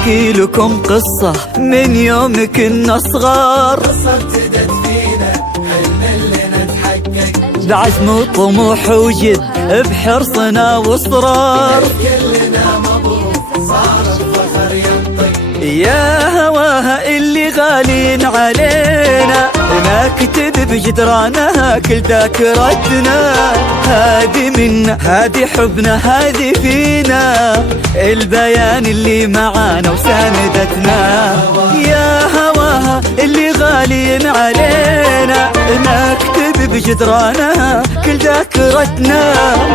نحكي لكم قصة من يوم كنا صغار، قصة ابتدت فينا حلم لنا تحقق، بعزم وطموح وجد بحرصنا واصرار. كلنا مبروك صار الفخر ينطق، يا هواها اللي غالين علينا نكتب بجدرانها كل ذاكرتنا، هادي منا هادي حبنا هادي فينا، البيان اللي معانا وساندتنا. يا هواها اللي غالين علينا نكتب بجدرانها كل ذاكرتنا،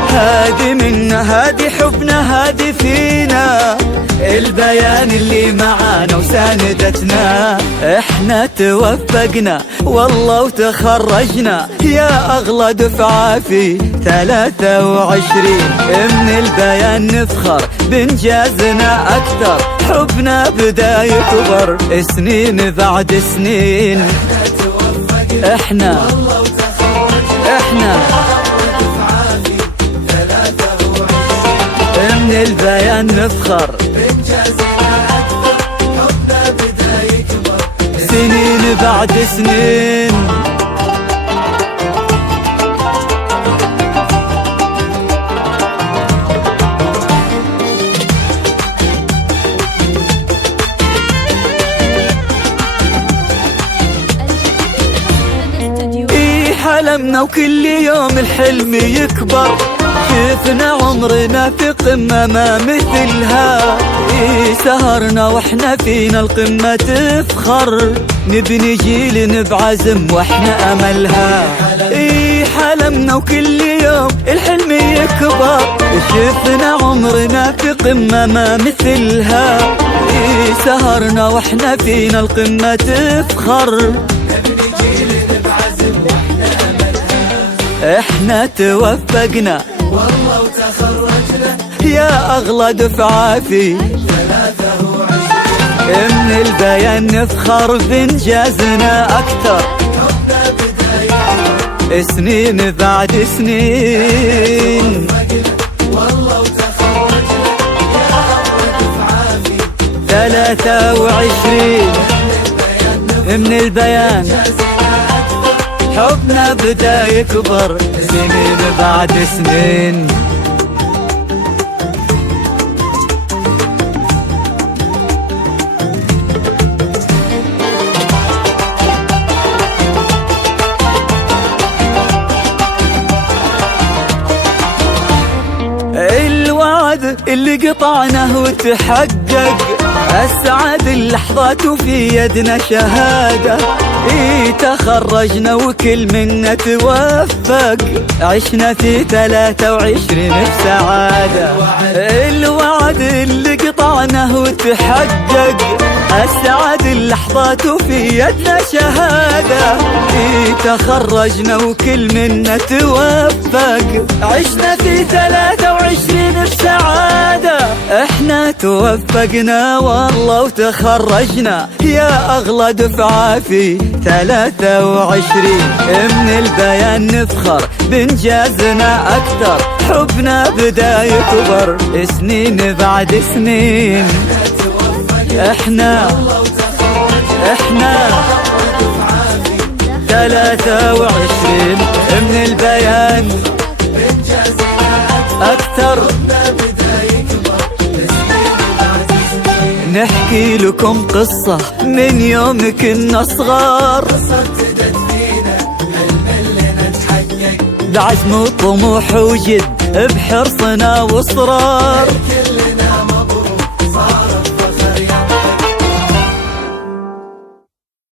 هادي منا هادي حبنا هادي فينا، البيان اللي معانا وساندتنا. احنا توفقنا والله وتخرجنا يا اغلى دفعة في 23، من البيان نفخر بانجازنا اكثر، حبنا بدا يكبر سنين بعد سنين. احنا من البيان نفخر سنين بعد سنين. حلمنا وكل يوم الحلم يكبر، شفنا عمرنا في قمة ما مثلها، سهرنا واحنا فينا القمة تفخر، نبني جيل بعزم واحنا املها. حلمنا وكل يوم الحلم يكبر، شفنا عمرنا في قمة ما مثلها، سهرنا واحنا فينا القمة تفخر، احنا توفقنا والله وتخرجنا يا اغلى دفعة في 23، من البيان نفخر بانجازنا اكثر، سنين بعد سنين. والله وتخرجنا يا أغلى دفعة في 23، من البيان حبنا بدا يكبر سنين بعد سنين. الوعد اللي قطعناه وتحقق، أسعد اللحظات وفي يدنا شهادة، تخرجنا وكل منا توفق، عشنا في 23 بسعادة. الوعد اللي قطعناه وتحقق، أسعد اللحظات وفي يدنا شهادة، تخرجنا وكل منا توفق، عشنا في 23 بسعادة. احنا توفقنا والله وتخرجنا يا اغلى دفعة في 23، من البيان نفخر بانجازنا اكثر، حبنا بدا يكبر سنين بعد سنين. احنا 23، من البيان اكثر، نحكي لكم قصة من يوم كنا صغار، قصة ابتدت فينا حلم لنا تحقق، بعزم وطموح وجد بحرصنا واصرار.